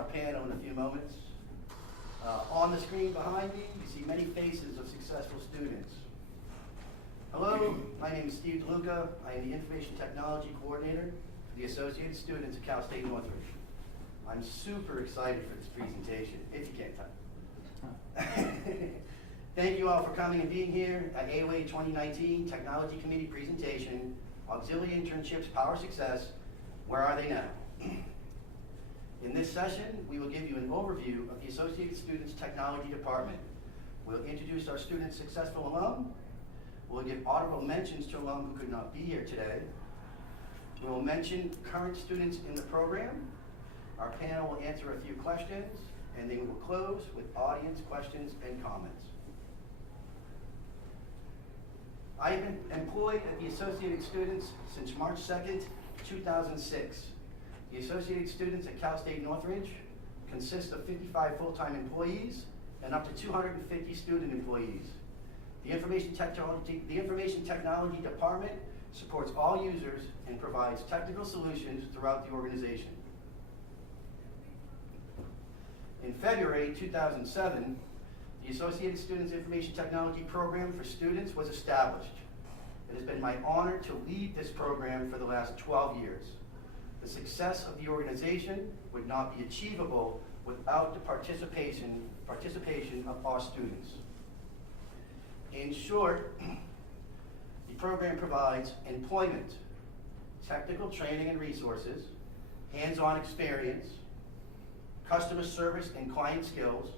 our panel in a few moments. On the screen behind me, you see many faces of successful students. Hello, my name is Steve DeLuca. I am the Information Technology Coordinator for the Associated Students at Cal State Northridge. I'm super excited for this presentation, if you can't tell. Thank you all for coming and being here at AOA 2019 Technology Committee presentation, Auxiliary Internships Power Success, Where Are They Now? In this session, we will give you an overview of the Associated Students Technology Department. We'll introduce our students' successful alum. We'll give honorable mentions to alum who could not be here today. We will mention current students in the program. Our panel will answer a few questions, and then we will close with audience questions and comments. I have been employed at the Associated Students since March 2nd, 2006. The Associated Students at Cal State Northridge consists of 55 full-time employees and up to 250 student employees. The Information Technology Department supports all users and provides technical solutions throughout the organization. In February 2007, the Associated Students Information Technology Program for Students was established. It has been my honor to lead this program for the last 12 years. The success of the organization would not be achievable without the participation of our students. In short, the program provides employment, technical training and resources, hands-on experience, customer service and client skills.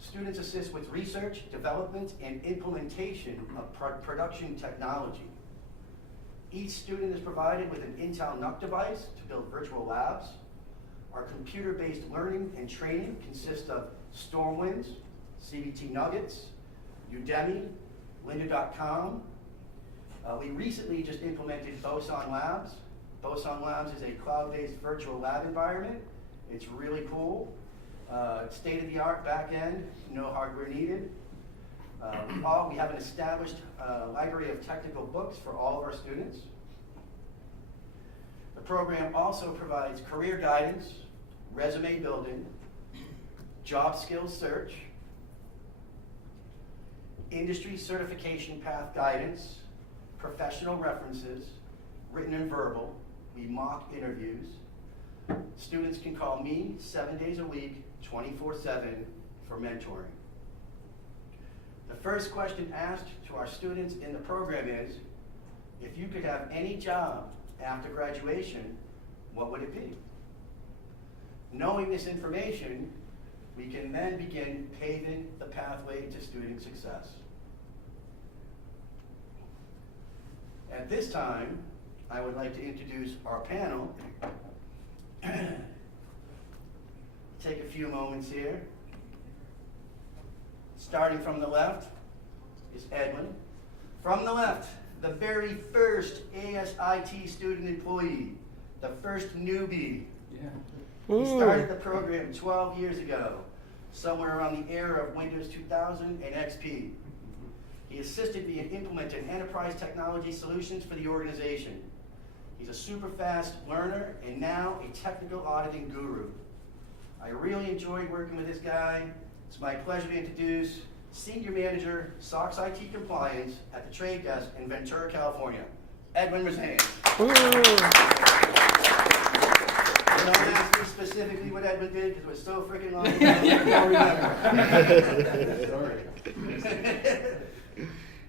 Students assist with research, development, and implementation of production technology. Each student is provided with an Intel NUC device to build virtual labs. Our computer-based learning and training consists of Stormwinds, CBT Nuggets, Udemy, Lynda.com. We recently just implemented Boson Labs. Boson Labs is a cloud-based virtual lab environment. It's really cool. State-of-the-art back-end, no hardware needed. We have an established library of technical books for all of our students. The program also provides career guidance, resume building, job skills search, industry certification path guidance, professional references, written and verbal. We mock interviews. Students can call me 7 days a week, 24/7 for mentoring. The first question asked to our students in the program is, if you could have any job after graduation, what would it be? Knowing this information, we can then begin paving the pathway to student success. At this time, I would like to introduce our panel. Take a few moments here. Starting from the left is Edwin. From the left, the very first ASIT student employee, the first newbie. Yeah. He started the program 12 years ago, somewhere around the era of Windows 2000 and XP. He assisted me in implementing enterprise technology solutions for the organization. He's a super fast learner and now a technical auditing guru. I really enjoyed working with this guy. It's my pleasure to introduce Senior Manager, SOX IT Compliance at the Trade Desk in Ventura, California, Edwin Razan. Don't ask me specifically what Edwin did because it was so freaking long ago. I don't remember. Sorry.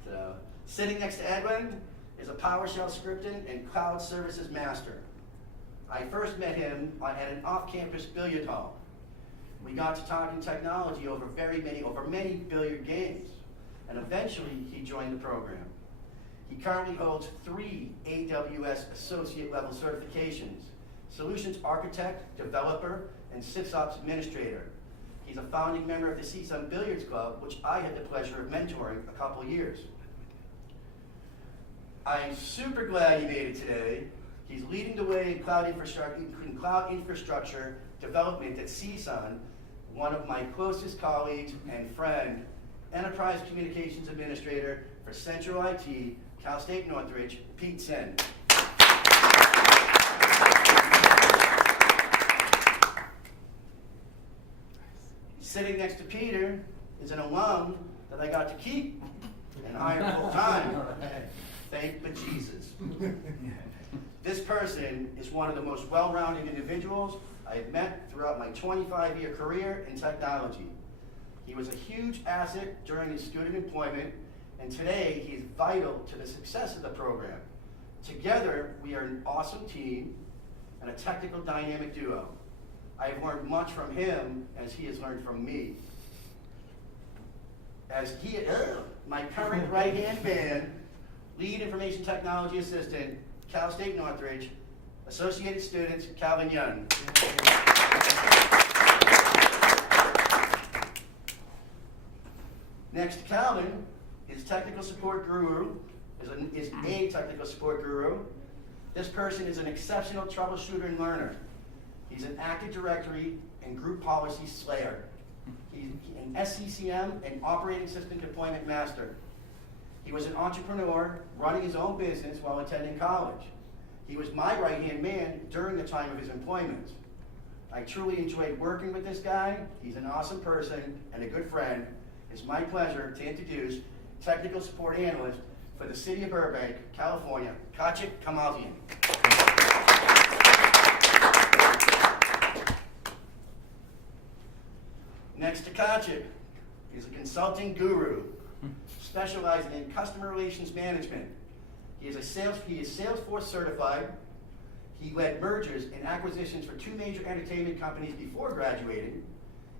So, sitting next to Edwin is a PowerShell scripting and cloud services master. I first met him at an off-campus billiard hall. We got to talking technology over many billiard games, and eventually he joined the program. He currently holds 3 AWS associate level certifications: Solutions Architect, Developer, and SysOps Administrator. He's a founding member of the CSUN Billiards Club, which I had the pleasure of mentoring a couple years. I'm super glad he made it today. He's leading the way in cloud infrastructure development at CSUN, one of my closest colleagues and friend, Enterprise Communications Administrator for Central IT, Cal State Northridge, Pete Sen. Sitting next to Peter is an alum that I got to keep and hire full time. Thank bejesus. This person is one of the most well-rounded individuals I have met throughout my 25-year career in technology. He was a huge asset during his student employment, and today he is vital to the success of the program. Together, we are an awesome team and a technical dynamic duo. I have learned much from him as he has learned from me. As he, my current right-hand man, lead information technology assistant, Cal State Northridge, associated students, Calvin Young. Next to Calvin is technical support guru, is a technical support guru. This person is an exceptional troubleshooter and learner. He's an Active Directory and group policy slayer. He's an SCCM and operating system deployment master. He was an entrepreneur running his own business while attending college. He was my right-hand man during the time of his employment. I truly enjoyed working with this guy. He's an awesome person and a good friend. It's my pleasure to introduce technical support analyst for the city of Burbank, California, Kachik Kamazian. Next to Kachik, he's a consulting guru, specializing in customer relations management. He is Salesforce certified. He led mergers and acquisitions for 2 major entertainment companies before graduating.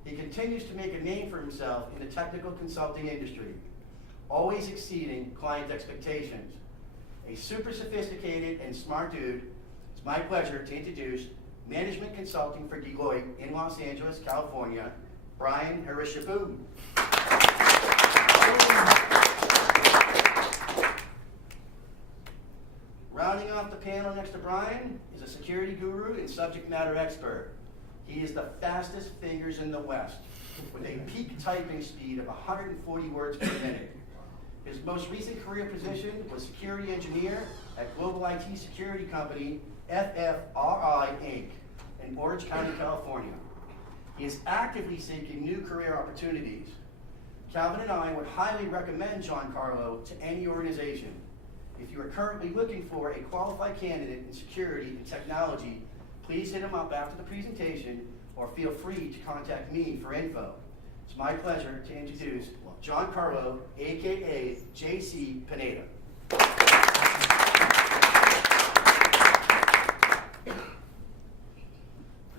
He continues to make a name for himself in the technical consulting industry, always exceeding client expectations. A super sophisticated and smart dude, it's my pleasure to introduce management consulting for Deloitte in Los Angeles, California, Brian Harishabu. Rounding off the panel next to Brian is a security guru and subject matter expert. He is the fastest fingers in the West, with a peak typing speed of 140 words per minute. His most recent career position was security engineer at global IT security company FFRI Inc. in Orange County, California. He is actively seeking new career opportunities. Calvin and I would highly recommend Giancarlo to any organization. If you are currently looking for a qualified candidate in security and technology, please hit him up after the presentation or feel free to contact me for info. It's my pleasure to introduce Giancarlo, aka JC Pineda.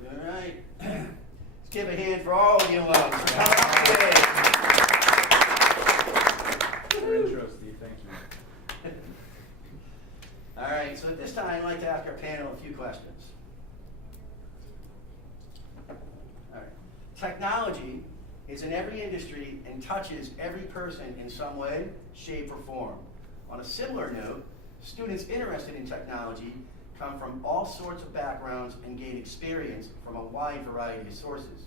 All right. Let's give a hand for all the alums for coming out today. Your intro, Steve. Thank you. All right, so at this time, I'd like to ask our panel a few questions. All right. Technology is in every industry and touches every person in some way, shape, or form. On a similar note, students interested in technology come from all sorts of backgrounds and gain experience from a wide variety of sources.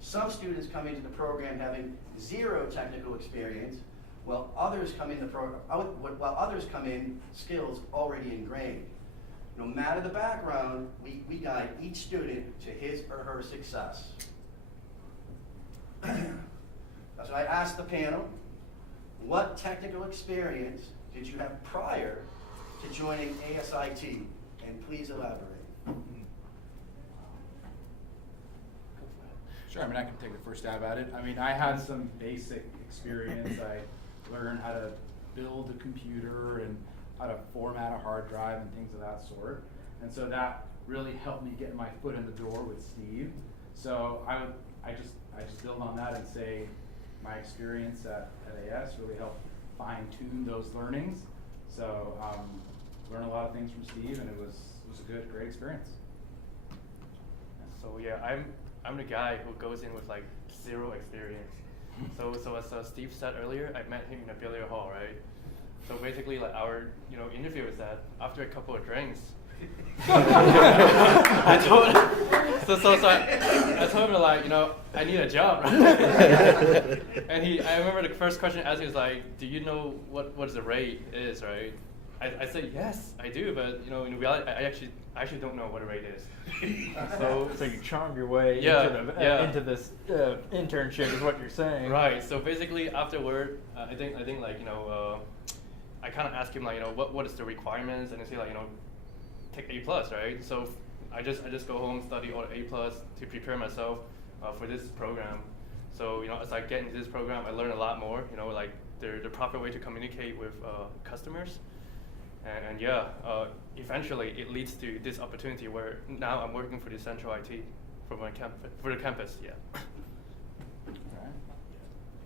Some students come into the program having 0 technical experience, while others come in skills already ingrained. No matter the background, we guide each student to his or her success. So I asked the panel, what technical experience did you have prior to joining ASIT? And please elaborate. Sure, I mean, I can take the first stab at it. I mean, I had some basic experience. I learned how to build a computer and how to format a hard drive and things of that sort. And so that really helped me get my foot in the door with Steve. So I just build on that and say my experience at AS really helped fine-tune those learnings. So learned a lot of things from Steve, and it was a great experience. So yeah, I'm the guy who goes in with like 0 experience. So as Steve said earlier, I met him in a billiard hall, right? So basically, like our interview was that after a couple of drinks, I told him like, I need a job, right? And I remember the first question I asked him was like, do you know what the rate is, right? I said, yes, I do, but you know, in reality, I actually don't know what a rate is. So you charmed your way into this internship, is what you're saying. Right. So basically, afterward, I think like I kind of asked him like what is the requirements, and he said like take A+, right? So I just go home, study all A+ to prepare myself for this program. So as I get into this program, I learn a lot more. Like the proper way to communicate with customers, and eventually it leads to this opportunity where now I'm working for the central IT for the campus. Yeah.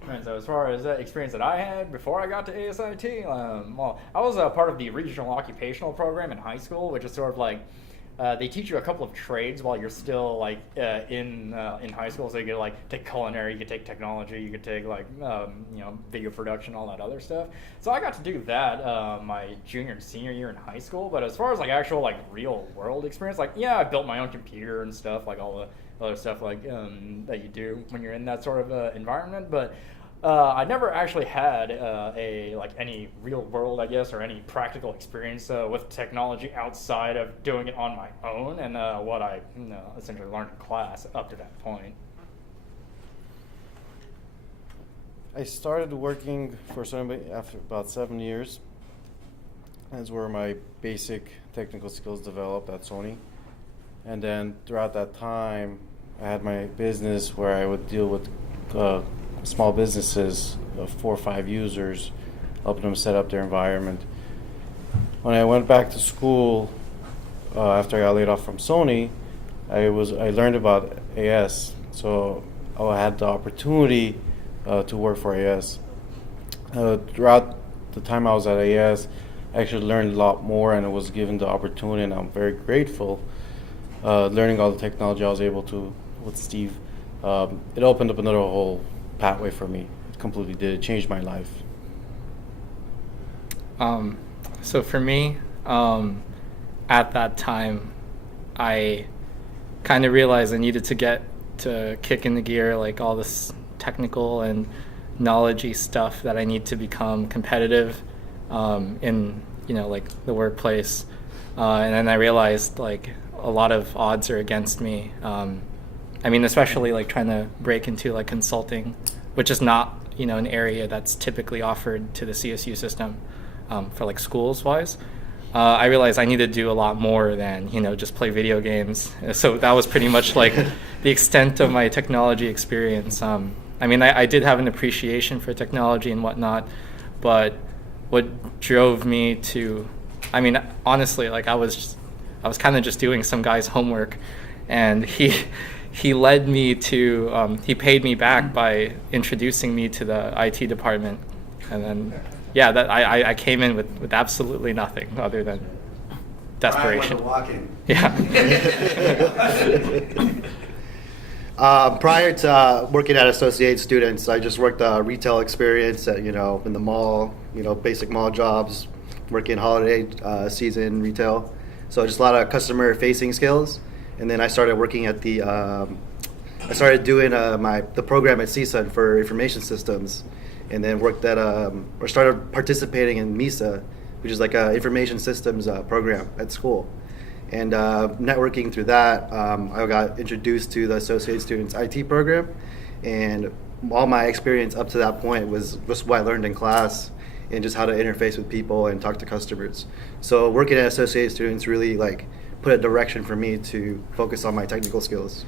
Right, so as far as that experience that I had before I got to ASIT, well, I was a part of the regional occupational program in high school, which is sort of like they teach you a couple of trades while you're still like in high school. So you could like take culinary, you could take technology, you could take like video production, all that other stuff. So I got to do that my junior and senior year in high school. But as far as like actual like real world experience, like I built my own computer and stuff, like all the other stuff like that you do when you're in that sort of environment. But I never actually had any real world, I guess, or any practical experience with technology outside of doing it on my own and what I essentially learned in class up to that point. I started working for Sony after about 7 years. That's where my basic technical skills developed at Sony. And then throughout that time, I had my business where I would deal with small businesses of 4 or 5 users, helping them set up their environment. When I went back to school after I got laid off from Sony, I learned about AS, so I had the opportunity to work for AS. Throughout the time I was at AS, I actually learned a lot more, and I was given the opportunity, and I'm very grateful. Learning all the technology I was able to with Steve, it opened up another whole pathway for me. It completely did. It changed my life. So for me, at that time, I kind of realized I needed to get to kick in the gear, like all this technical and knowledge-y stuff that I need to become competitive in, like the workplace. And then I realized like a lot of odds are against me. Especially like trying to break into like consulting, which is not, an area that's typically offered to the CSU system for like schools wise. I realized I need to do a lot more than, just play video games. So that was pretty much like the extent of my technology experience. I did have an appreciation for technology and whatnot, but what drove me to, honestly, like I was kind of just doing some guy's homework, and he led me to, he paid me back by introducing me to the IT department. And then, I came in with absolutely nothing other than desperation. Yeah. Prior to working at Associated Students, I just worked retail experience at, in the mall, basic mall jobs, working holiday season retail. So just a lot of customer facing skills. And then I started working at I started doing the program at CSUN for information systems, and then started participating in MISA, which is like a information systems program at school. And networking through that, I got introduced to the Associated Students IT program, and all my experience up to that point was just what I learned in class and just how to interface with people and talk to customers. So working at Associated Students really put a direction for me to focus on my technical skills.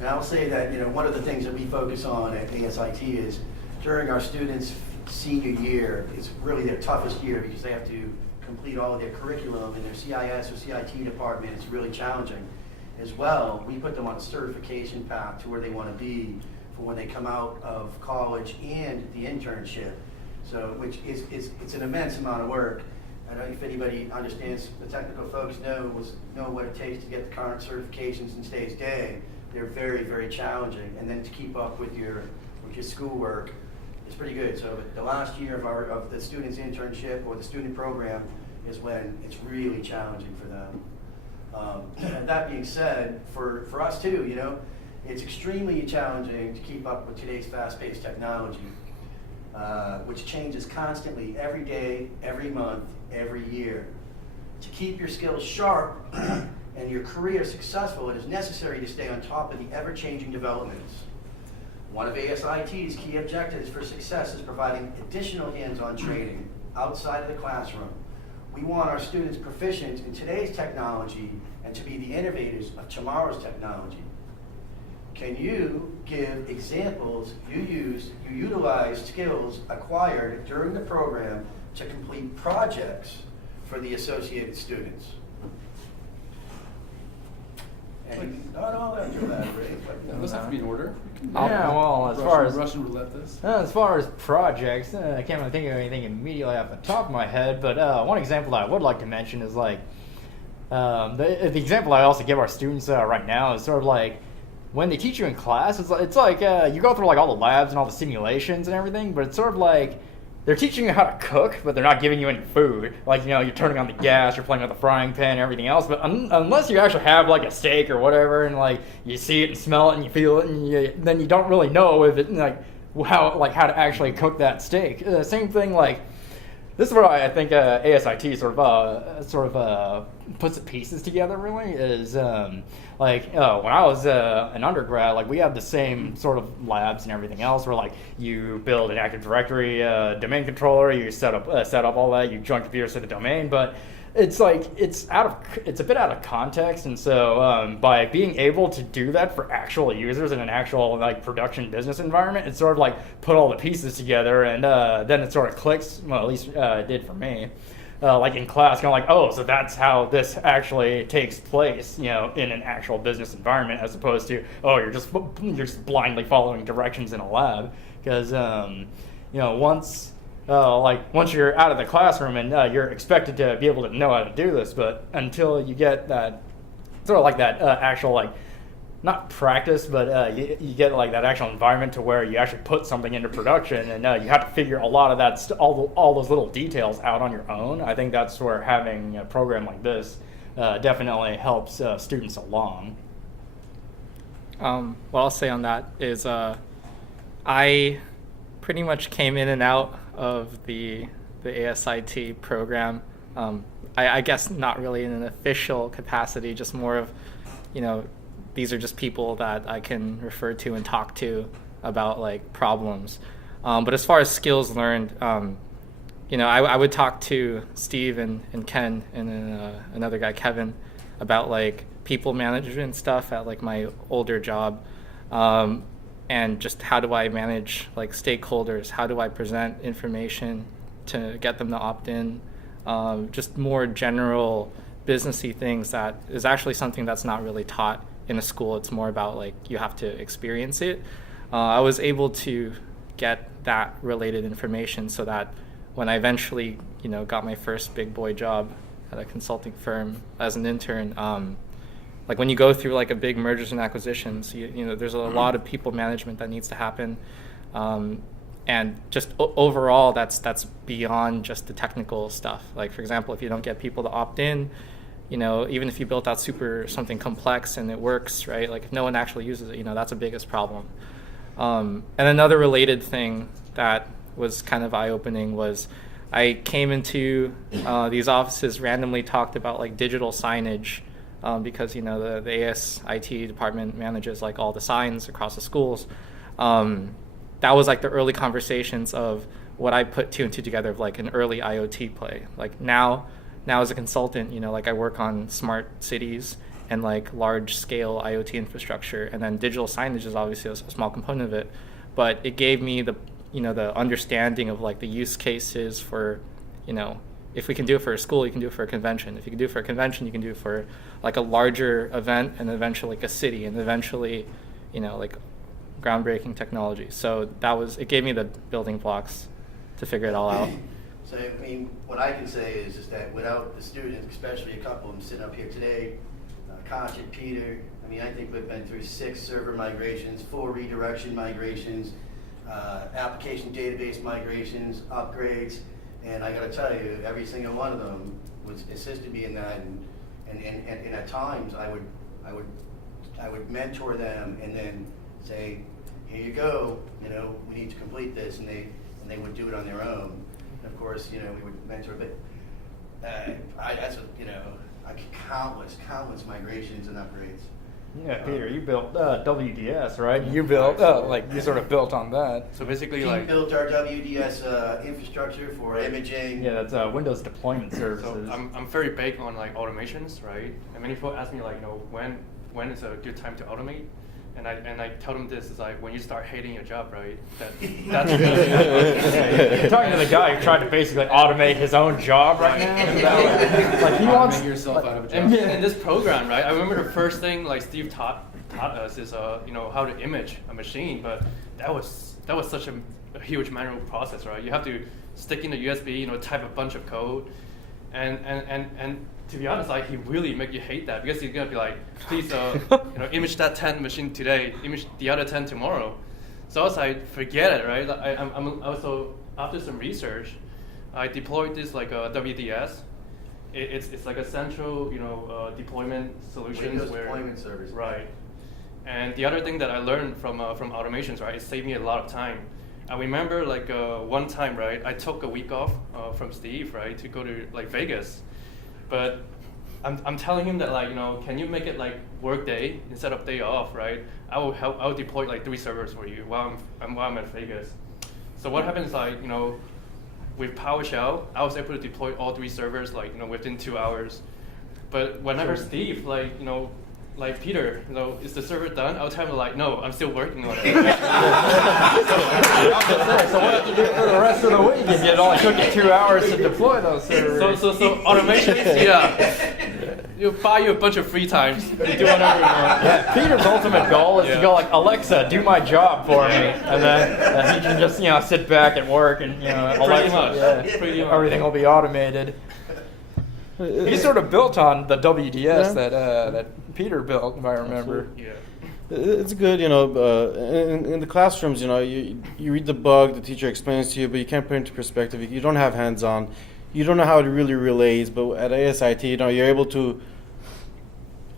And I will say that one of the things that we focus on at ASIT is during our students' senior year, it's really their toughest year because they have to complete all of their curriculum in their CIS or CIT department. It's really challenging. As well, we put them on a certification path to where they want to be for when they come out of college and the internship. So, which is it's an immense amount of work. I don't know if anybody understands, the technical folks know what it takes to get the current certifications and stage day. They're very, very challenging. And then to keep up with your schoolwork is pretty good. So the last year of the student's internship or the student program is when it's really challenging for them. That being said, for us too, it's extremely challenging to keep up with today's fast-paced technology. which changes constantly every day, every month, every year. To keep your skills sharp and your career successful, it is necessary to stay on top of the ever-changing developments. One of ASIT's key objectives for success is providing additional hands-on training outside of the classroom. We want our students proficient in today's technology and to be the innovators of tomorrow's technology. Can you give examples you utilized skills acquired during the program to complete projects for the associated students? And not all that dramatic, but It doesn't have to be in order. Yeah, well, as far as Russian roulette this. As far as projects, I can't really think of anything immediately off the top of my head, but one example that I would like to mention is like, the example I also give our students right now is sort of like, when they teach you in class, it's like you go through like all the labs and all the simulations and everything, but it's sort of like, they're teaching you how to cook, but they're not giving you any food. Like, you're turning on the gas, you're playing with the frying pan and everything else. But unless you actually have like a steak or whatever, and like you see it and smell it and you feel it, and then you don't really know if it like how to actually cook that steak. Same thing, like, this is where I think ASIT sort of puts the pieces together. Really is when I was an undergrad, like we had the same sort of labs and everything else. Where like you build an Active Directory domain controller, you set up all that, you join computers to the domain, but it's like it's a bit out of context, and so by being able to do that for actual users in an actual like production business environment, it sort of like put all the pieces together, and then it sort of clicks. Well, at least it did for me. Like in class, kind of like, oh, so that's how this actually takes place, in an actual business environment, as opposed to, oh, you're just blindly following directions in a lab, because once you're out of the classroom and you're expected to be able to know how to do this, but until you get that sort of like that actual like not practice, but you get like that actual environment to where you actually put something into production, and you have to figure a lot of that all those little details out on your own. I think that's where having a program like this definitely helps students along. What I'll say on that is I pretty much came in and out of the ASIT program. I guess not really in an official capacity, just more of, these are just people that I can refer to and talk to about like problems. But as far as skills learned, I would talk to Steve and Ken and another guy, Kevin, about like people management stuff at like my older job. And just how do I manage like stakeholders? How do I present information to get them to opt in? Just more general businessy things that is actually something that's not really taught in a school. It's more about like you have to experience it. I was able to get that related information so that when I eventually, got my first big boy job at a consulting firm as an intern, like when you go through like a big mergers and acquisitions, there's a lot of people management that needs to happen, and just overall, that's beyond just the technical stuff. Like for example, if you don't get people to opt in, even if you built out something complex and it works, right? Like if no one actually uses it, that's the biggest problem. And another related thing that was kind of eye-opening was I came into these offices, randomly talked about like digital signage, because the ASIT department manages like all the signs across the schools. That was like the early conversations of what I put two and two together of like an early IoT play. Like now as a consultant, like I work on smart cities and like large scale IoT infrastructure, and then digital signage is obviously a small component of it, but it gave me the understanding of like the use cases for, if we can do it for a school, you can do it for a convention. If you can do it for a convention, you can do it for like a larger event, and eventually like a city, and eventually, like groundbreaking technology. So it gave me the building blocks to figure it all out. So, what I can say is just that without the students, especially a couple of them sitting up here today, Koch and Peter, I think we've been through 6 server migrations, 4 redirection migrations, application database migrations, upgrades, and I got to tell you, every single one of them assisted me in that, and at times I would mentor them and then say, here you go, we need to complete this, and and they would do it on their own. And of course, we would mentor, but countless migrations and upgrades. Yeah, Peter, you built WDS, right? You built, you sort of built on that. So basically, He like, built our WDS infrastructure for imaging. Yeah, that's Windows Deployment Services. so I'm very big on like automations, right? And many people ask me like, when is a good time to automate? And I tell them this is like when you start hating your job, right? That's You're talking to the guy who tried to basically automate his own job right now. Like he wants Automate yourself out of a job. And in this program, right? I remember the first thing like Steve taught us is how to image a machine, but that was such a huge manual process, right? You have to stick in the USB, type a bunch of code, and to be honest, like he really make you hate that because he's gonna be like, please, image that 10 machine today, image the other 10 tomorrow. So I was like, forget it, right? I'm also after some research, I deployed this like a WDS. It's like a central, deployment solutions Windows where deployment service. Right. And the other thing that I learned from automations, right, it saved me a lot of time. I remember like one time, right, I took a week off from Steve, right, to go to like Vegas. But I'm telling him that like, can you make it like work day instead of day off, right? I'll deploy like 3 servers for you while I'm at Vegas. So what happens like, with PowerShell, I was able to deploy all 3 servers like, within 2 hours. But whenever Steve like Peter, is the server done? I'll tell him like, no, I'm still working on it. So what did you do for the rest of the week? It only took you 2 hours to deploy those servers. So automation, you buy you a bunch of free times. You do whatever you want. Yeah, Peter's ultimate goal is to go like, Alexa, do my job for me, and then he can just sit back and work, and Alexa, Pretty much. everything will be automated. He sort of built on the WDS that Peter built, if I remember. Yeah. It's good, in the classrooms, you read the bug, the teacher explains to you, but you can't put it into perspective. You don't have hands-on. You don't know how it really relates, but at ASIT, you're able to,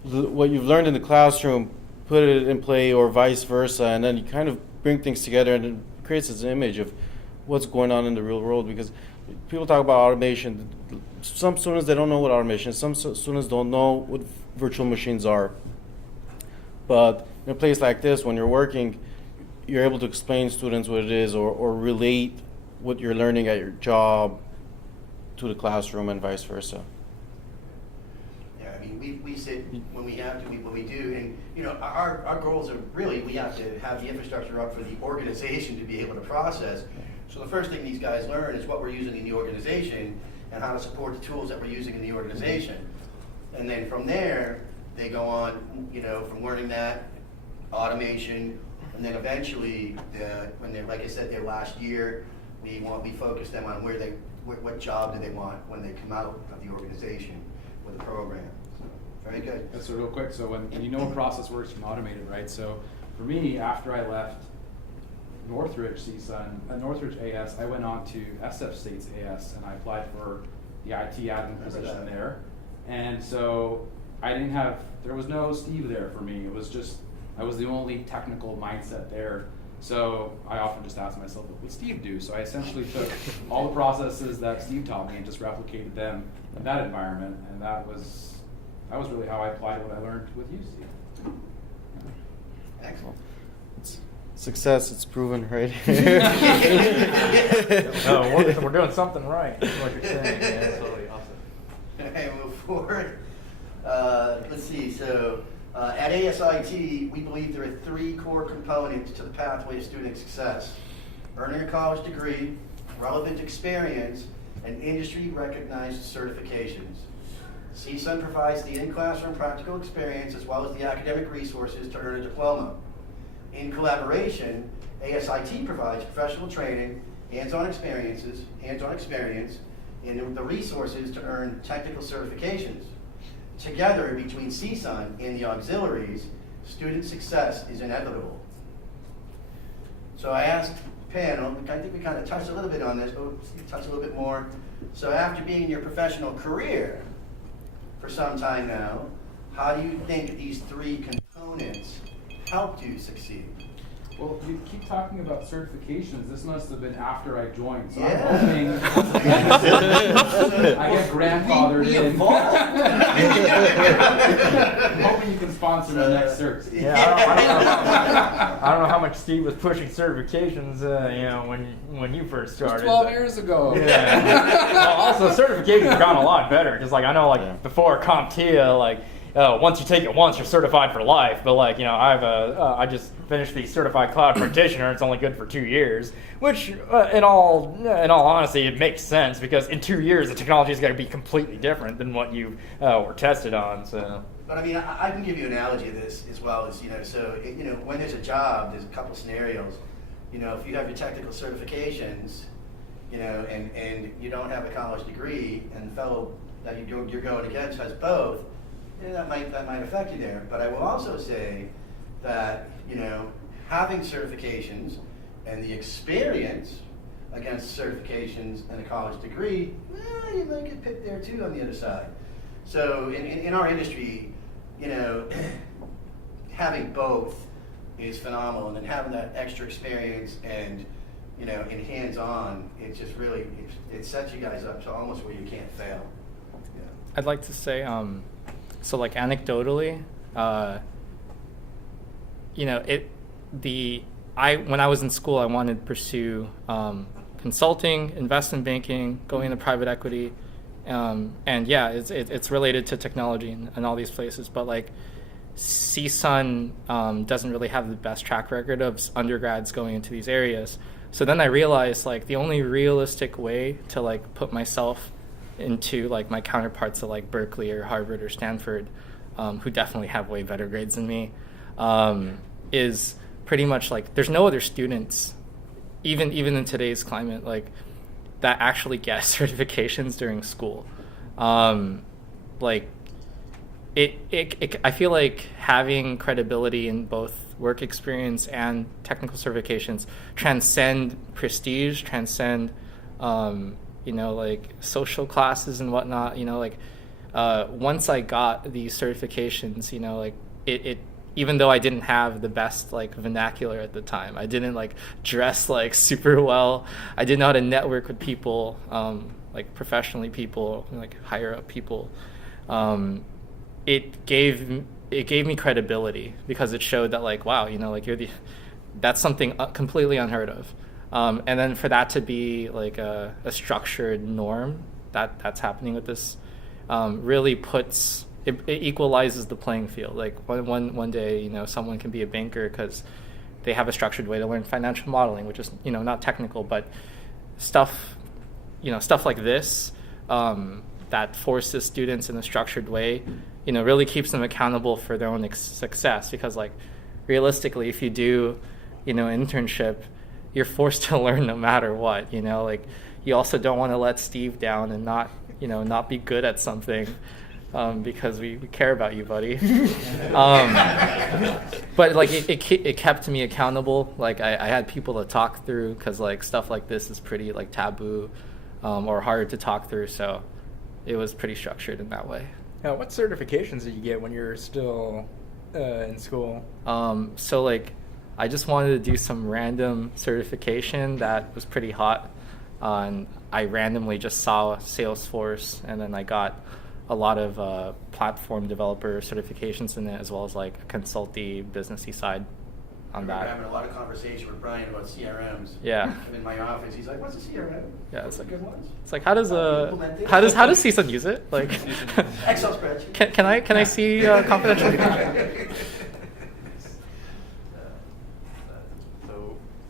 what you've learned in the classroom, put it in play or vice versa, and then you kind of bring things together and it creates this image of what's going on in the real world, because people talk about automation. Some students, they don't know what automation is. Some students don't know what virtual machines are. But in a place like this, when you're working, you're able to explain to students what it is or relate what you're learning at your job to the classroom and vice versa. Yeah, I mean, we sit when we have to, when we do, and our goals are really, we have to have the infrastructure up for the organization to be able to process. So the first thing these guys learn is what we're using in the organization and how to support the tools that we're using in the organization. And then from there, they go on, from learning that, automation, and then eventually, when they're, like I said, their last year, we focus them on what job do they want when they come out of the organization with the program. So, very good. That's real quick. So when a process works from automated, right? So for me, after I left Northridge Northridge AS, I went on to SF State's AS and I applied for the IT admin position there. And so there was no Steve there for me. It was just, I was the only technical mindset there. So I often just asked myself, what would Steve do? So I essentially took all the processes that Steve taught me and just replicated them in that environment. And that was really how I applied what I learned with you, Steve. Excellent. Success, it's proven, right? No, we're doing something right. That's what you're saying. Yeah. Totally awesome. Okay, move forward. Let's see, so at ASIT, we believe there are 3 core components to the pathway to student success: earning a college degree, relevant experience, and industry-recognized certifications. CSUN provides the in-classroom practical experience as well as the academic resources to earn a diploma. In collaboration, ASIT provides professional training, hands-on experience, and the resources to earn technical certifications. Together, between CSUN and the auxiliaries, student success is inevitable. So I asked the panel, I think we kind of touched a little bit on this, but we'll touch a little bit more. So after being in your professional career for some time now, how do you think these 3 components helped you succeed? Well, you keep talking about certifications. This must have been after I joined. So Yeah. I'm hoping I get grandfathered We in. evolved. I'm hoping you can sponsor my next cert. Yeah, I don't know how much Steve was pushing certifications, when you first It was started. 12 but- years ago. Yeah. Well, also, certifications have gotten a lot better because, I know, Yeah. before CompTIA, once you take it once, you're certified for life. But I just finished the certified cloud practitioner. It's only good for 2 years, which, in all honesty, it makes sense because in 2 years the technology is going to be completely different than what you were tested on. So. But I mean, I can give you an analogy of this as well as, when there's a job, there's a couple scenarios. If you have your technical certifications, and you don't have a college degree, and the fellow that you're going against has both, that might affect you there. But I will also say that, having certifications and the experience against certifications and a college degree, you might get picked there too on the other side. So in our industry, having both is phenomenal, and then having that extra experience and, in hands-on, it just really, it sets you guys up to almost where you can't fail. Yeah. I'd like to say, anecdotally, when I was in school, I wanted to pursue consulting, investment banking, going into private equity, and yeah, it's related to technology and all these places. But CSUN doesn't really have the best track record of undergrads going into these areas. So then I realized the only realistic way to put myself into my counterparts at Berkeley or Harvard or Stanford, who definitely have way better grades than me, is pretty much there's no other students, even in today's climate, that actually get certifications during school. I feel like having credibility in both work experience and technical certifications transcend prestige, transcend social classes and whatnot. Once I got these certifications, it even though I didn't have the best vernacular at the time, I didn't dress super well, I didn't know how to network with people, professionally, people higher up people. It gave me credibility because it showed that wow, that's something completely unheard of. And then for that to be a structured norm that's happening with this, really puts it equalizes the playing field. One day, someone can be a banker because they have a structured way to learn financial modeling, which is not technical, but stuff like this that forces students in a structured way, really keeps them accountable for their own success. Because realistically, if you do, an internship, you're forced to learn no matter what. You also don't want to let Steve down and not be good at something. Because we care about you, buddy. But it kept me accountable. I had people to talk through because stuff like this is pretty taboo or hard to talk through. So it was pretty structured in that way. Now, what certifications did you get when you were still in school? I just wanted to do some random certification that was pretty hot. And I randomly just saw Salesforce, and then I got a lot of platform developer certifications in it, as well as a consulty, businessy side on I'm that. having a lot of conversation with Brian about CRMs. Yeah. I'm in my office. He's like, "What's a CRM? Yeah, it's What's the good ones?" It's how does Implement it. how does CSUN use it? Excel spreadsheet. Can I see confidential information?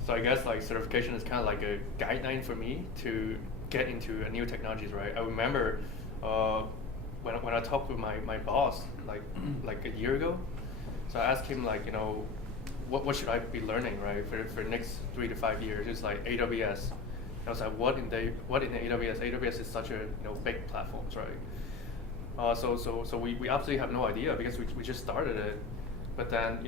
So I guess certification is kind of a guideline for me to get into new technologies, right? I remember when I talked with my boss like a year ago, so I asked him what should I be learning, right, for the next 3 to 5 years? It's AWS. And I was like, what in the AWS? AWS is such a big platforms, right? So we absolutely have no idea because we just started it. But then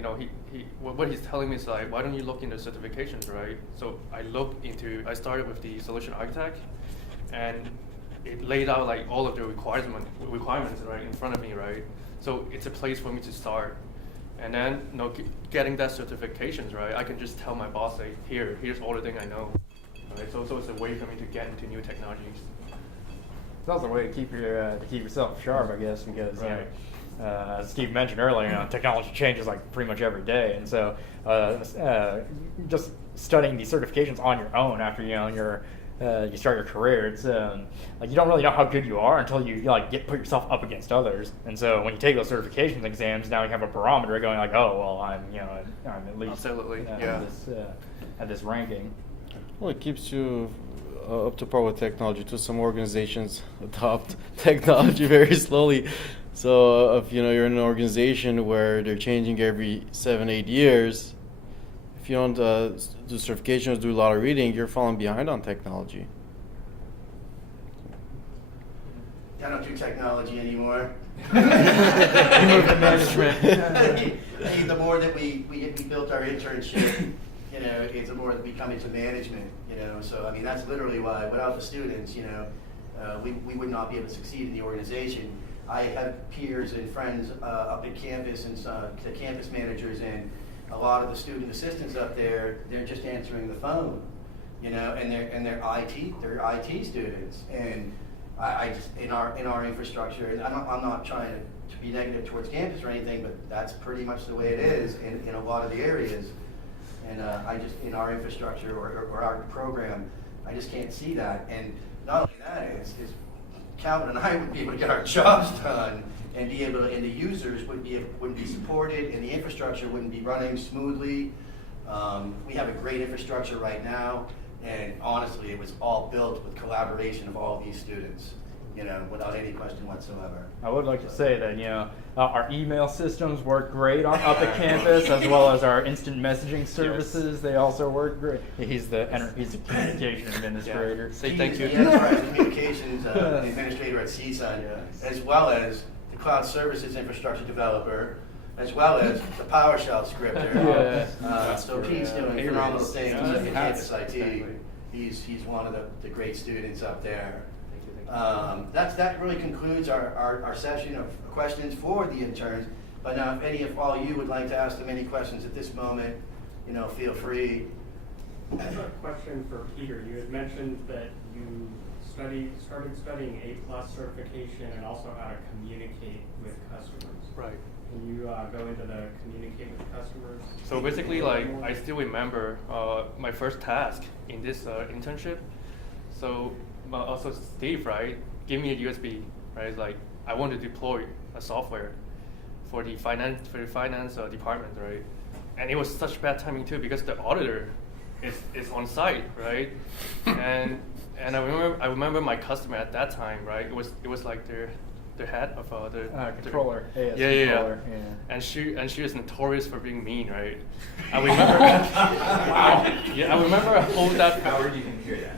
what he's telling me is why don't you look into certifications, right? So I started with the solution architect, and it laid out all of the requirements right in front of me, right? So it's a place for me to start. And then, getting that certifications, right? I can just tell my boss, like, here's all the thing I know, right? So it's a way for me to get into new technologies. It's also a way to keep yourself sharp, I guess, because you know, as Steve mentioned earlier, you know, technology changes like pretty much every day, and so just studying these certifications on your own after you start your career, it's like you don't really know how good you are until you like put yourself up against others, and so when you take those certifications exams, now you have a barometer going like, oh well, I'm at least Absolutely, at this ranking. Well, it keeps you up to par with technology too. Some organizations adopt technology very slowly. So if you're in an organization where they're changing every 7-8 years, if you don't do certifications, do a lot of reading, you're falling behind on technology. I don't do technology anymore. You moved to management. The more that we built our internship, it's the more that we come into management, So, I mean, that's literally why, without the students, we would not be able to succeed in the organization. I have peers and friends up at campus and the campus managers, and a lot of the student assistants up there, they're just answering the phone, and they're IT students. And I just in our infrastructure, and I'm not trying to be negative towards campus or anything, but that's pretty much the way it is in a lot of the areas. And I just, in our infrastructure or our program, I just can't see that. And not only that, is Calvin and I wouldn't be able to get our jobs done, and be able to, and the users wouldn't be supported, and the infrastructure wouldn't be running smoothly. We have a great infrastructure right now, and honestly, it was all built with collaboration of all these students, without any question whatsoever. I would like to say that our email systems work great up at campus, as well as our instant messaging services. Yes. They also work great. He's the communication administrator. Say thank you. The enterprise communications administrator at CSUN, as well as the cloud services infrastructure developer, as well as the PowerShell scripter. So Pete's doing phenomenal things in campus IT. He's one of the great students up there. That really concludes our session of questions for the interns. But now, if all you would like to ask them any questions at this moment, feel free. I have a question for Peter. You had mentioned that you started studying A+ certification and also how to communicate with customers. Right. Can you go into the communicate with customers? So basically, I still remember my first task in this internship. So also Steve, right, give me a USB, right? Like, I want to deploy a software for the finance department, right? And it was such bad timing too, because the auditor is on site, right? and I remember my customer at that time, right? It was like the head of the controller. Yeah. Controller, yeah. And she is notorious for being mean, right? I remember. Wow. Yeah, I remember I hold that. Howard, you can hear that.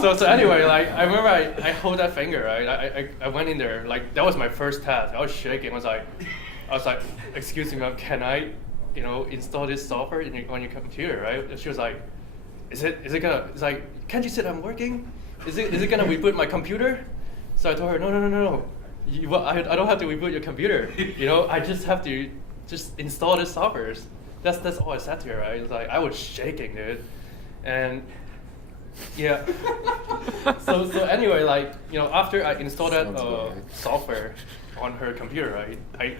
So anyway, I remember I hold that finger, right? I went in there, that was my first task. I was shaking. I was like, excuse me, ma'am, can I, install this software on your computer, right? And she was like, is it gonna? It's like, can't you see that I'm working? Is it gonna reboot my computer? So I told her, no. I don't have to reboot your computer. I just have to install this software. That's all I said to her, right? It's like I was shaking, dude, and yeah. so anyway, after I installed that software on her computer, right? I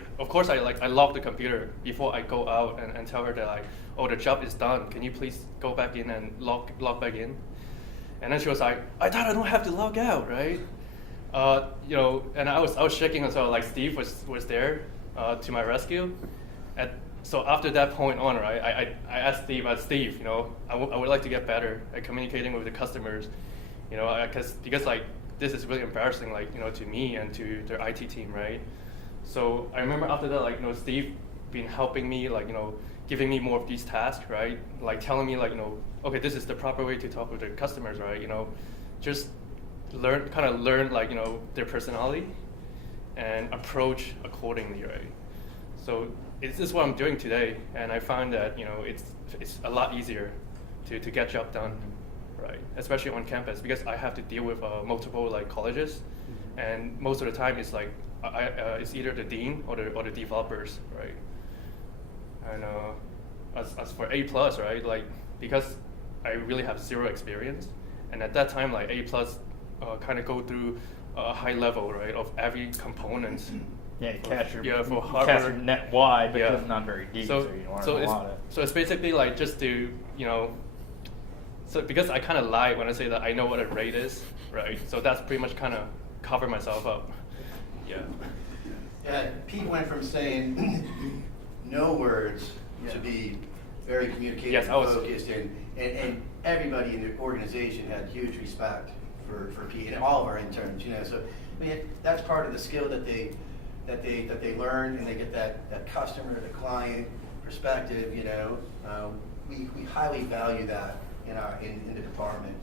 lock the computer before I go out and tell her that the job is done. Can you please go back in and log back in? And then she was like, I thought I don't have to log out, right? And I was shaking until Steve was there to my rescue. So after that point on, right, I asked Steve, I would like to get better at communicating with the customers, because this is really embarrassing, to me and to their IT team, right? So I remember after that, Steve been helping me, giving me more of these tasks, right? Telling me, okay, this is the proper way to talk with the customers, right? Just learn their personality and approach accordingly, right? So this is what I'm doing today, and I find that it's a lot easier to get job done, right? Especially on campus, because I have to deal with multiple colleges, and most of the time it's it's either the dean or the developers, right? And as for A plus, right, like because I really have zero experience, and at that time like A plus kind of go through a high level, right, of every component. Yeah, you catch your, Yeah, for you hardware. catch your net wide, but Yeah. it's not very deep, so you don't learn a lot of it. So it's basically like just to, so because I kind of lie when I say that I know what a rate is, right? So that's pretty much kind of cover myself up. Yeah. Yeah, Pete went from saying no words Yeah. to be very communicative Yes, and I was- focused, and everybody in the organization had huge respect for Pete and all of our interns. So I mean, that's part of the skill that they learn, and they get that customer, the client perspective. We highly value that in the department.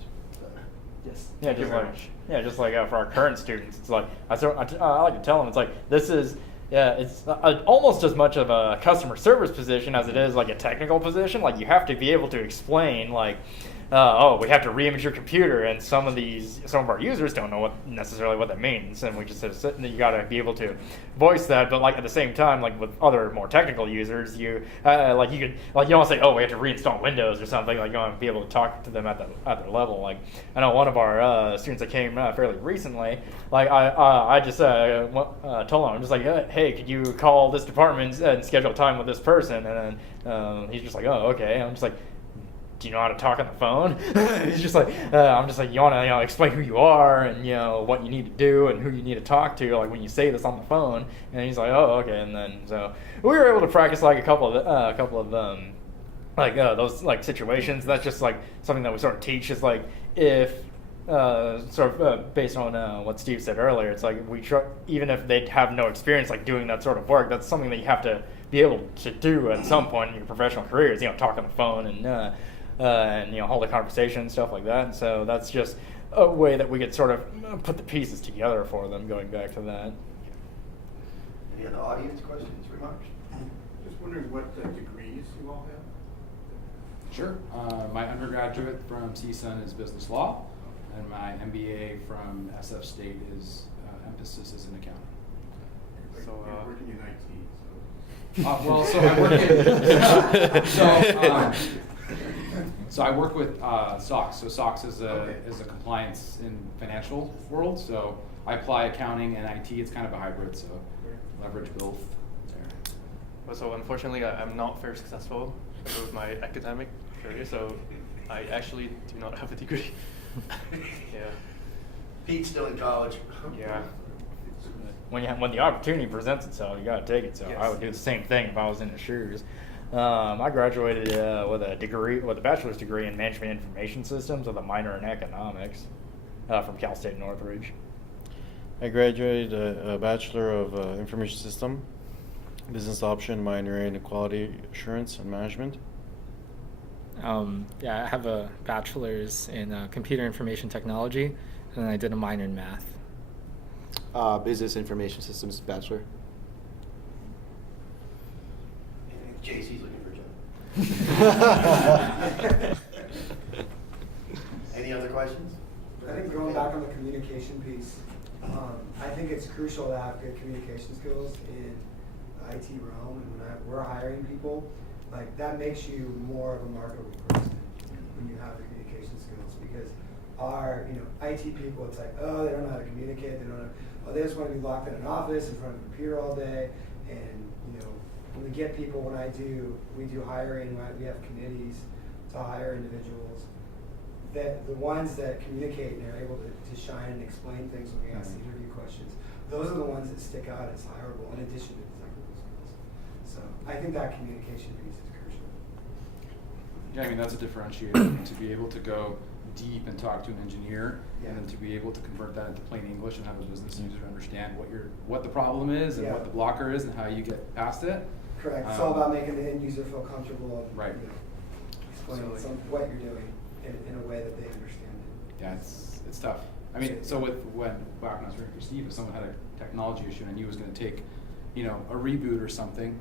Yes. Yeah, Thank you just very like much. just like for our current students, it's like I like to tell them, it's like this is it's almost as much of a customer service position as it is like a technical position. Like you have to be able to explain like. We have to re-image your computer, and some of our users don't know necessarily what that means, and we just you got to be able to voice that. But like at the same time, like with other more technical users, you you don't say, we have to reinstall Windows or something. Like you want to be able to talk to them at their level. Like I know one of our students that came fairly recently. Like I just told him, I'm just like, hey, could you call this department and schedule time with this person? And then he's just like, oh, okay. I'm just like, do you know how to talk on the phone? He's just like, I'm just like, you want to explain who you are and what you need to do and who you need to talk to, like when you say this on the phone. And he's like, oh, okay. And then so we were able to practice like a couple of those like situations. That's just like something that we sort of teach is like if based on what Steve said earlier, it's like even if they have no experience like doing that sort of work, that's something that you have to be able to do at some point in your professional career is talk on the phone and hold a conversation and stuff like that. And so that's just a way that we could sort of put the pieces together for them. Going back to that. Any other audience questions, remarks? Just wondering what degrees you all have? Sure. My undergraduate from CSUN is business law, and my MBA from SF State is emphasis is in accounting. So you're working in IT. So I work so I work with SOX. So SOX is a compliance in financial world. So I apply accounting and IT. It's kind of a hybrid. So leverage both there. So unfortunately, I'm not very successful with my academic career. So I actually do not have a degree. Yeah. Pete's still in college. Yeah. When the opportunity presents itself, you got to take it. So Yes. I would do the same thing if I was in his shoes. I graduated with a bachelor's degree in management information systems with a minor in economics from Cal State Northridge. I graduated a Bachelor of Information System, business option, minor in quality assurance and management. I have a bachelor's in computer information technology, and then I did a minor in math. Business Information Systems Bachelor. JC's looking for a job. Any other questions? I think going back on the communication piece, I think it's crucial to have good communication skills in the IT realm, and when we're hiring people, like that makes you more of a marketable person when you have the communication skills. Because our IT people, it's like, they don't know how to communicate. They just want to be locked in an office in front of a computer all day. And when we get people, we do hiring. We have committees to hire individuals. That the ones that communicate and are able to shine and explain things when we ask the interview questions, those are the ones that stick out as hireable in addition to the technical skills. So I think that communication piece is crucial. Yeah, I mean that's a differentiator to be able to go deep and talk to an engineer, and then to be able to convert that into plain English and have a business user understand what the problem is and what the blocker is and how you get past it. Correct. It's all about making the end user feel comfortable and Right. Explaining what you're doing in a way that they understand it. Yeah, it's tough. I mean, so back when I was working for Steve, if someone had a technology issue and I knew it was going to take, a reboot or something,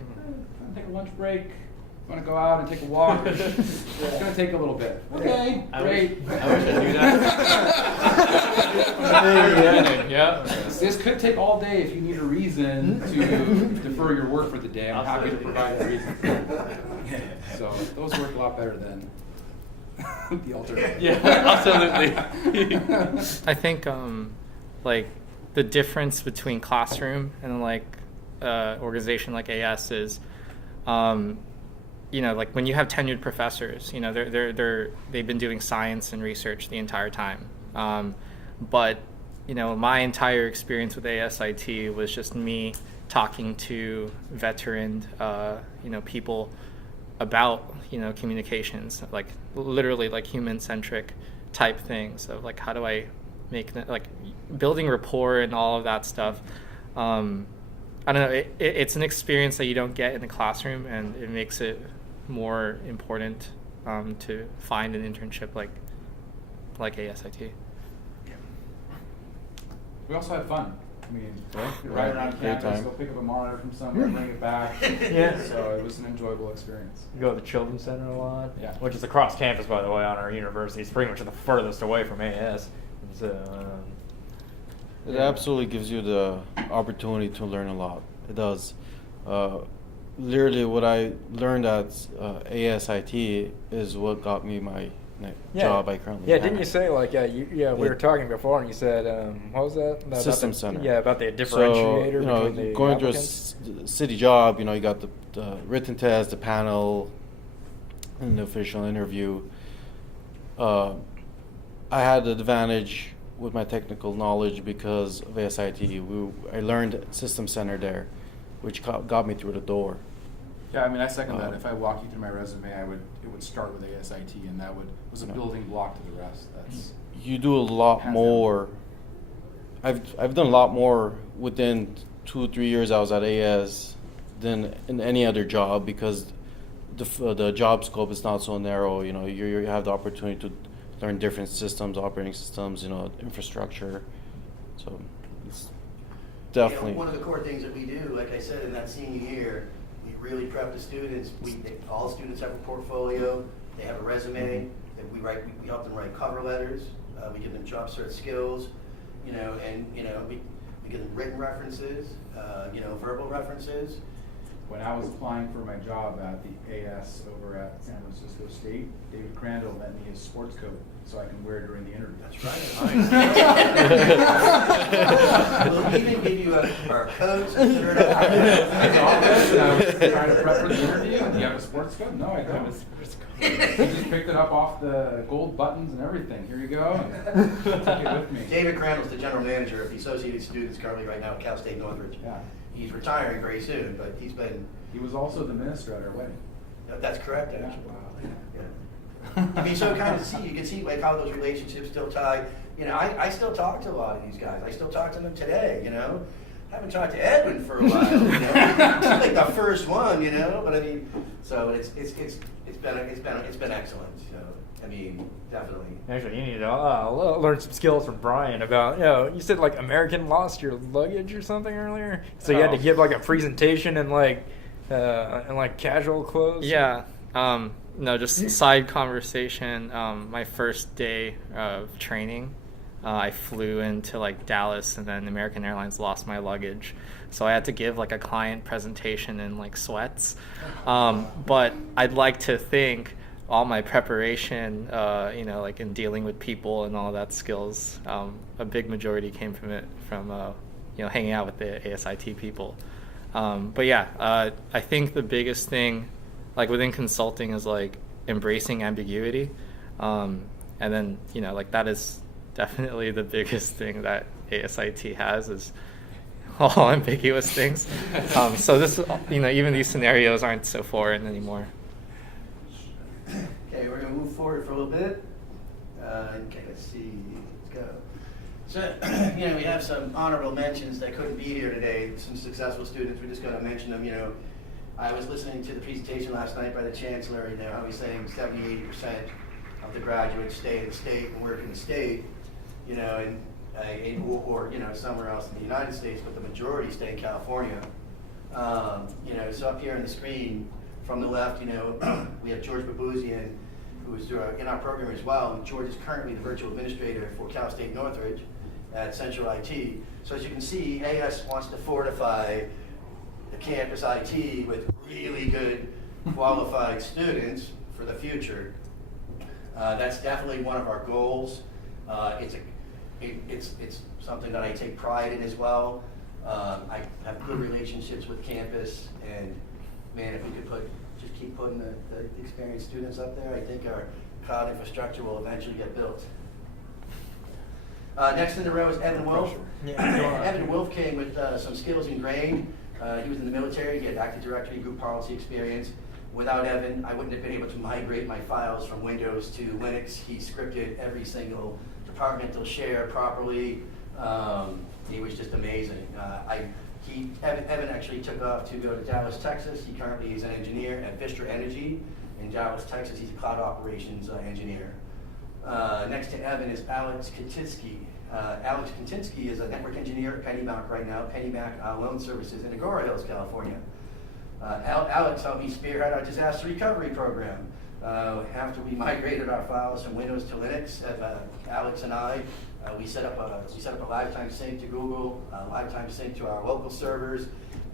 take a lunch break. Want to go out and take a walk? It's going to take a little bit. Okay, great. I wish I knew that. Yeah. this could take all day if you need a reason to defer your work for the day. I'm happy to provide a reason. So those work a lot better than the alternate. Yeah, absolutely. I think like the difference between classroom and like organization like AS is, you know, like when you have tenured professors, you know, they've been doing science and research the entire time. But you know, my entire experience with ASIT was just me talking to veteran, you know, people about, you know, communications, like literally like human-centric type things of like, how do I make, like building rapport and all of that stuff. I don't know, it's an experience that you don't get in the classroom, and it makes it more important to find an internship like ASIT. We also had fun. I mean, Right. ride around Great campus, time. go pick up a monitor from somewhere, bring it back. Yeah. So it was an enjoyable experience. We go to the Children's Center a lot, Yeah. which is across campus, by the way, on our university. It's pretty much the furthest away from AS. So, It absolutely gives you the opportunity to learn a lot. It does. Literally, what I learned at ASIT is what got me my job I currently yeah, have. didn't you say like we were talking before, and you said what was that? About System the, Center. Yeah, about the differentiator So, you know, between the going through a applicants. city job, you know, you got the written test, the panel, and the official interview. I had the advantage with my technical knowledge because of ASIT. I learned System Center there, which got me through the door. Yeah, I mean, I second that. If I walk you through my resume, it would start with ASIT, and that was a building block to the rest. That's You do a lot Hands more. I've done a lot more within 2-3 years I was at AS than in any other job, because the job scope is not so narrow. You know, you have the opportunity to learn different systems, operating systems, you know, infrastructure. So it's definitely You know, one of the core things that we do, like I said, in that senior year, we really prep the students. All students have a portfolio. They have a resume. That we help them write cover letters. We give them job search skills. You know, and you know, we give them written references. You know, verbal references. when I was applying for my job at the AS over at San Francisco State, David Crandall lent me his sports coat so I can wear it during the interview. That's right. We'll even give you our coats and shirt. That's awesome. I was trying to prep for the interview. Do you have a sports coat? No, I don't. He just picked it up off the gold buttons and everything. Here you go. And took it with me. David Crandall's the general manager of the Associated Students currently right now at Cal State Northridge. Yeah. He's retiring very soon, but he's been. He was also the minister at our wedding. That's correct, Yeah. actually. Yeah. It'd be so kind to see. You can see like how those relationships still tie. You know, I still talk to a lot of these guys. I still talk to them today. You know, I haven't talked to Edwin for a while. You know, he's like the first one. You know, but I mean, so it's been excellent. So I mean, definitely. Actually, you need to learn some skills from Brian about, you said like American lost your luggage or something earlier, so you had to give like a presentation in like casual clothes. Yeah. No, just side conversation. My first day of training, I flew into like Dallas, and then American Airlines lost my luggage, so I had to give like a client presentation in like sweats. But I'd like to think all my preparation, like in dealing with people and all that skills, a big majority came from hanging out with the ASIT people. But yeah, I think the biggest thing, like within consulting, is like embracing ambiguity, and then that is definitely the biggest thing that ASIT has is all ambiguous things. So this, even these scenarios aren't so foreign anymore. Okay, we're going to move forward for a little bit. Okay, let's see. Let's go. So, we have some honorable mentions that couldn't be here today. Some successful students. We're just going to mention them. I was listening to the presentation last night by the chancellor. How he's saying 70-80% of the graduates stay in the state and work in the state. Or somewhere else in the United States, but the majority stay in California. So up here on the screen, from the left, we have George Babuzian, who is in our program as well. And George is currently the virtual administrator for Cal State Northridge. at Central IT. So as you can see, AS wants to fortify the campus IT with really good qualified students for the future. That's definitely one of our goals. It's something that I take pride in as well. I have good relationships with campus, and man, if we could just keep putting the experienced students up there, I think our cloud infrastructure will eventually get built. Next in the row is Evan Wolf. Evan Wolf came with some skills ingrained. He was in the military. He had Active Directory group policy experience. Without Evan, I wouldn't have been able to migrate my files from Windows to Linux. He scripted every single departmental share properly. He was just amazing. Evan actually took off to go to Dallas, Texas. He currently is an engineer at Vistra Energy in Dallas, Texas. He's a cloud operations engineer. Next to Evan is Alex Katinsky. Alex Katinsky is a network engineer at PennyMac right now, PennyMac Loan Services in Agoura Hills, California. Alex helped me spearhead our disaster recovery program. After we migrated our files from Windows to Linux, Alex and I, we set up a lifetime sync to Google, lifetime sync to our local servers.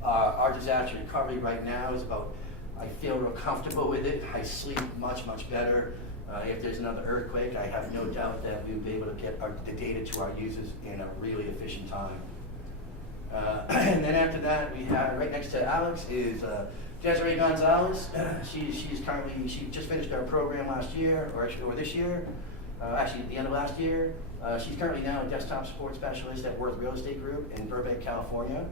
Our disaster recovery right now is about, I feel real comfortable with it. I sleep much, much better. If there's another earthquake, I have no doubt that we will be able to get the data to our users in a really efficient time. And then after that, we have right next to Alex is Desiree Gonzalez. She just finished our program last year, or this year, actually at the end of last year. She's currently now a desktop support specialist at Worth Real Estate Group in Burbank, California.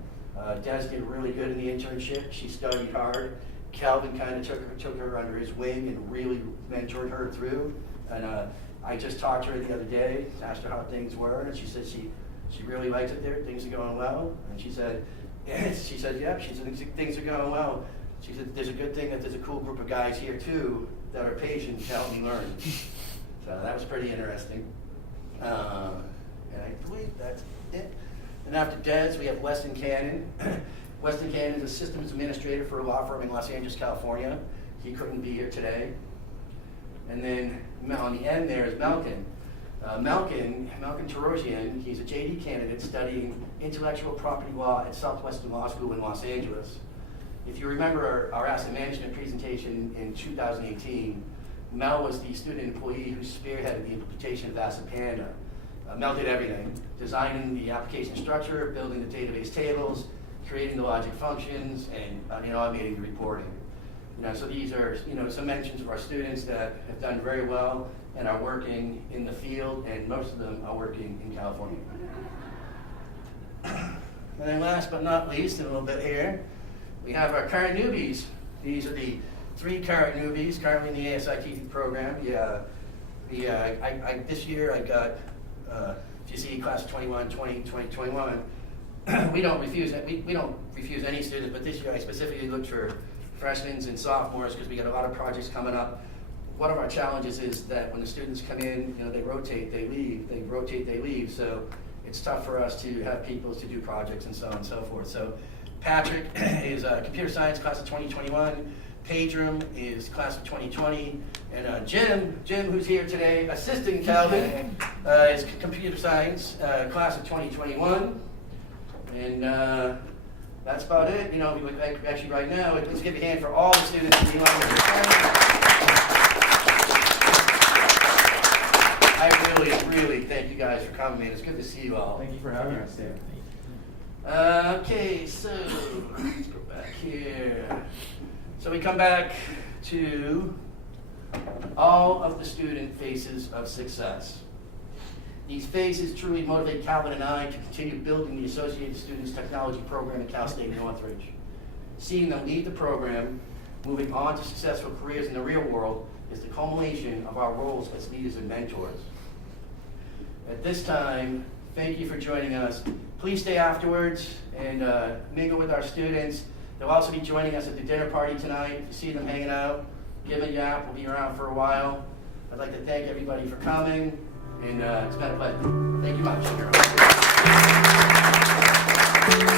Des did really good in the internship. She studied hard. Calvin kind of took her under his wing and really mentored her through. And I just talked to her the other day, asked her how things were, and she said she really likes it there. Things are going well. And she said, yeah. She said things are going well. She said there's a good thing that there's a cool group of guys here too that are patient to help me learn. So that was pretty interesting. And I believe that's it. And after Des, we have Weston Cannon. Weston Cannon is a systems administrator for a law firm in Los Angeles, California. He couldn't be here today. And then on the end there is Malkin. Malkin Tarosian, he's a JD candidate studying intellectual property law at Southwestern Law School in Los Angeles. If you remember our asset management presentation in 2018, Mel was the student employee who spearheaded the implementation of Asset Panda. Mel did everything, designing the application structure, building the database tables, creating the logic functions, and automating the reporting. So these are some mentions of our students that have done very well and are working in the field, and most of them are working in California. And then last but not least, in a little bit here, we have our current newbies. These are the 3 current newbies currently in the ASIT program. This year I got, if you see class of 21, 21, we don't refuse any students, but this year I specifically looked for freshmen and sophomores because we got a lot of projects coming up. One of our challenges is that when the students come in, they rotate, they leave, they rotate, they leave. So it's tough for us to have people to do projects and so on and so forth. So Patrick is computer science class of 2021. Pedram is class of 2020. And Jim, who's here today, assisting Calvin, is computer science class of 2021. And that's about it. Actually right now, let's give a hand for all the students in the Alumni. I really thank you guys for coming, man. It's good to see you all. Thank you for having us, Dan. Okay, so let's go back here. So we come back to all of the student faces of success. These phases truly motivate Calvin and I to continue building the Associated Students Technology Program at Cal State Northridge. Seeing them lead the program, moving on to successful careers in the real world, is the culmination of our roles as leaders and mentors. At this time, thank you for joining us. Please stay afterwards and mingle with our students. They'll also be joining us at the dinner party tonight. If you see them hanging out, give a yap. We'll be around for a while. I'd like to thank everybody for coming, and it's been a pleasure. Thank you much.